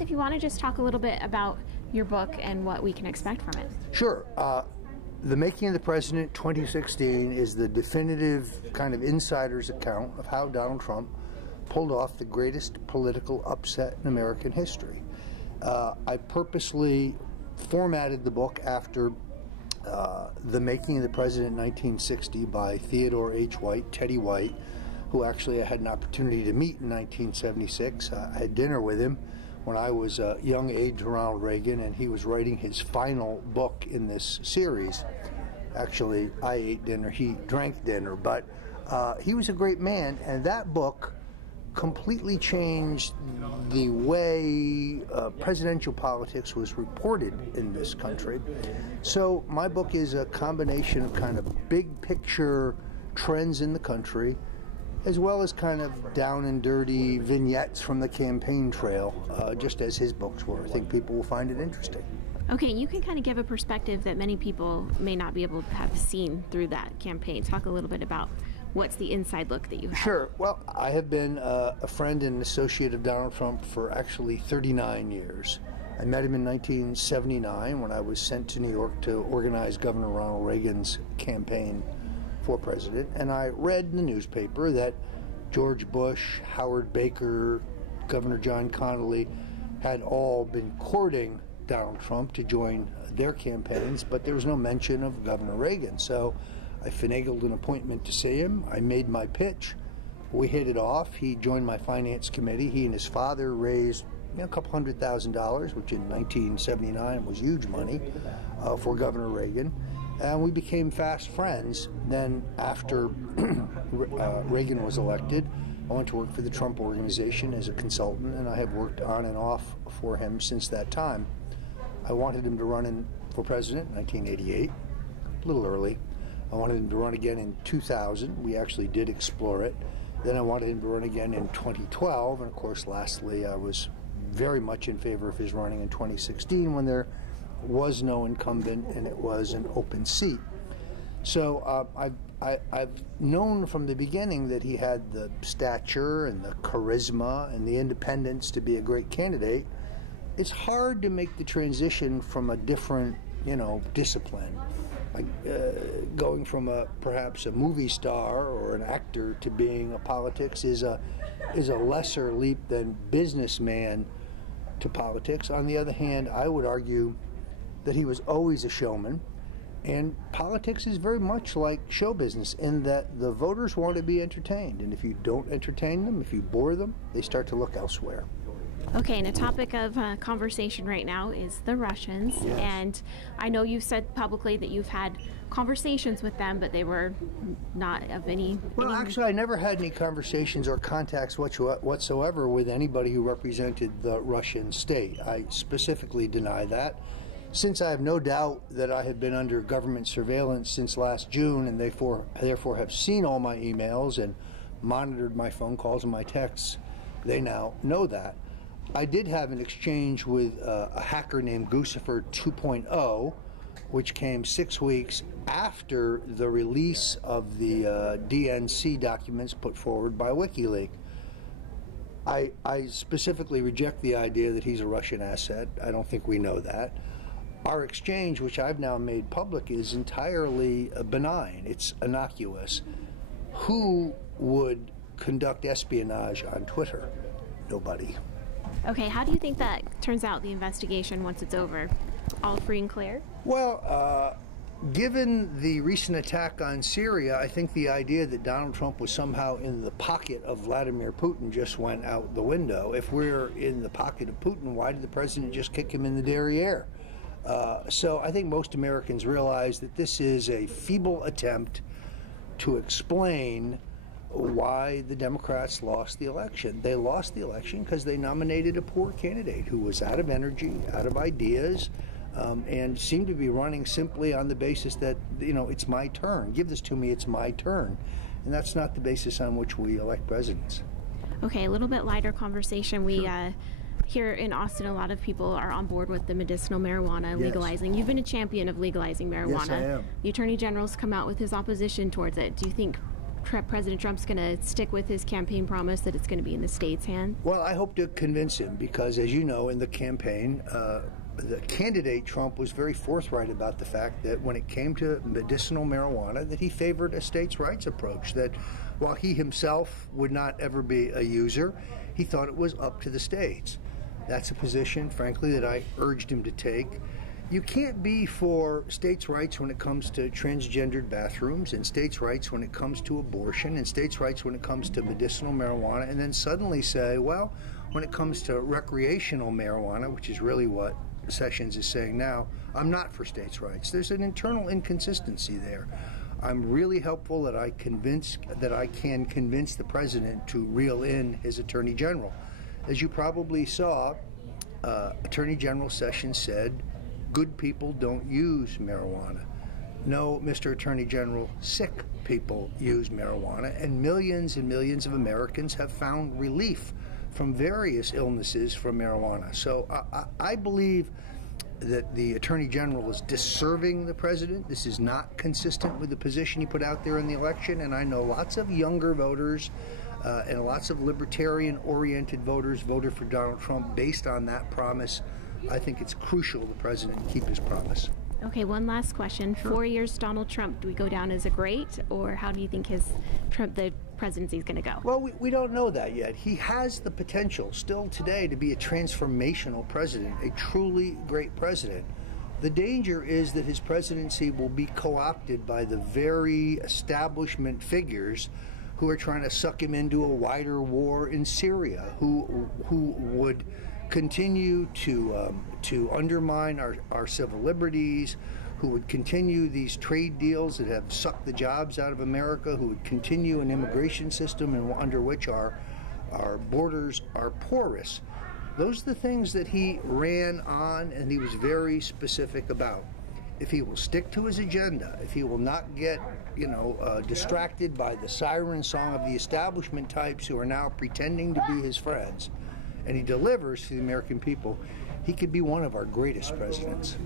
If you want to just talk a little bit about your book and what we can expect from it. Sure. The Making of the President 2016 is the definitive kind of insider's account of how Donald Trump pulled off the greatest political upset in American history. I purposely formatted the book after The Making of the President 1960 by Theodore H. White, Teddy White, who actually I had an opportunity to meet in 1976. I had dinner with him when I was a young aide to Ronald Reagan, and he was writing his final book in this series. Actually, I ate dinner, he drank dinner, but he was a great man, and that book completely changed the way presidential politics was reported in this country. So my book is a combination of kind of big picture trends in the country, as well as kind of down and dirty vignettes from the campaign trail, just as his books were. I think people will find it interesting. Okay, you can kind of give a perspective that many people may not be able to have seen through that campaign. Talk a little bit about what's the inside look that you have. Sure. Well, I have been a friend and associate of Donald Trump for actually 39 years. I met him in 1979 when I was sent to New York to organize Governor Ronald Reagan's campaign for president, and I read in the newspaper that George Bush, Howard Baker, Governor John Connally had all been courting Donald Trump to join their campaigns, but there was no mention of Governor Reagan. So I finagled an appointment to see him. I made my pitch. We hit it off. He joined my finance committee. He and his father raised a couple $100,000, which in 1979 was huge money for Governor Reagan. And we became fast friends. Then after Reagan was elected, I went to work for the Trump Organization as a consultant, and I have worked on and off for him since that time. I wanted him to run for president in 1988, a little early. I wanted him to run again in 2000. We actually did explore it. Then I wanted him to run again in 2012. And of course, lastly, I was very much in favor of his running in 2016 when there was no incumbent and it was an open seat. So I've known from the beginning that he had the stature and the charisma and the independence to be a great candidate. It's hard to make the transition from a different, discipline. Like going from perhaps a movie star or an actor to being a politics is a lesser leap than businessman to politics. On the other hand, I would argue that he was always a showman, and politics is very much like show business in that the voters want to be entertained, and if you don't entertain them, if you bore them, they start to look elsewhere. Okay, and a topic of conversation right now is the Russians. Yes. And I know you've said publicly that you've had conversations with them, but they were not of any... Well, actually, I never had any conversations or contacts whatsoever with anybody who represented the Russian state. I specifically deny that, since I have no doubt that I have been under government surveillance since last June, and therefore have seen all my emails and monitored my phone calls and my texts. They now know that. I did have an exchange with a hacker named Guccifer 2.0, which came 6 weeks after the release of the DNC documents put forward by WikiLeaks. I specifically reject the idea that he's a Russian asset. I don't think we know that. Our exchange, which I've now made public, is entirely benign. It's innocuous. Who would conduct espionage on Twitter? Nobody. Okay, how do you think that turns out, the investigation, once it's over? All free and clear? Well, given the recent attack on Syria, I think the idea that Donald Trump was somehow in the pocket of Vladimir Putin just went out the window. If we're in the pocket of Putin, why did the president just kick him in the derriere? So I think most Americans realize that this is a feeble attempt to explain why the Democrats lost the election. They lost the election because they nominated a poor candidate who was out of energy, out of ideas, and seemed to be running simply on the basis that, it's my turn. Give this to me, it's my turn. And that's not the basis on which we elect presidents. Okay, a little bit lighter conversation. We here in Austin, a lot of people are on board with the medicinal marijuana legalizing. You've been a champion of legalizing marijuana. Yes, I am. The Attorney General's come out with his opposition towards it. Do you think President Trump's going to stick with his campaign promise that it's going to be in the state's hands? Well, I hope to convince him because, as you know, in the campaign, the candidate Trump was very forthright about the fact that when it came to medicinal marijuana, that he favored a states' rights approach, that while he himself would not ever be a user, he thought it was up to the states. That's a position, frankly, that I urged him to take. You can't be for states' rights when it comes to transgendered bathrooms, and states' rights when it comes to abortion, and states' rights when it comes to medicinal marijuana, and then suddenly say, well, when it comes to recreational marijuana, which is really what Sessions is saying now, I'm not for states' rights. There's an internal inconsistency there. I'm really hopeful that I can convince the president to reel in his attorney general. As you probably saw, Attorney General Sessions said, good people don't use marijuana. No, Mr. Attorney General, sick people use marijuana, and millions of Americans have found relief from various illnesses from marijuana. So I believe that the Attorney General is disserving the president. This is not consistent with the position he put out there in the election, and I know lots of younger voters and lots of libertarian-oriented voters voted for Donald Trump based on that promise. I think it's crucial the president keep his promise. Okay, one last question. Sure. 4 years Donald Trump, do we go down as a great, or how do you think the presidency is going to go? Well, we don't know that yet. He has the potential still today to be a transformational president, a truly great president. The danger is that his presidency will be co-opted by the very establishment figures who are trying to suck him into a wider war in Syria, who would continue to undermine our civil liberties, who would continue these trade deals that have sucked the jobs out of America, who would continue an immigration system under which our borders are porous. Those are the things that he ran on and he was very specific about. If he will stick to his agenda, if he will not get, distracted by the siren song of the establishment types who are now pretending to be his friends, and he delivers to the American people, he could be one of our greatest presidents.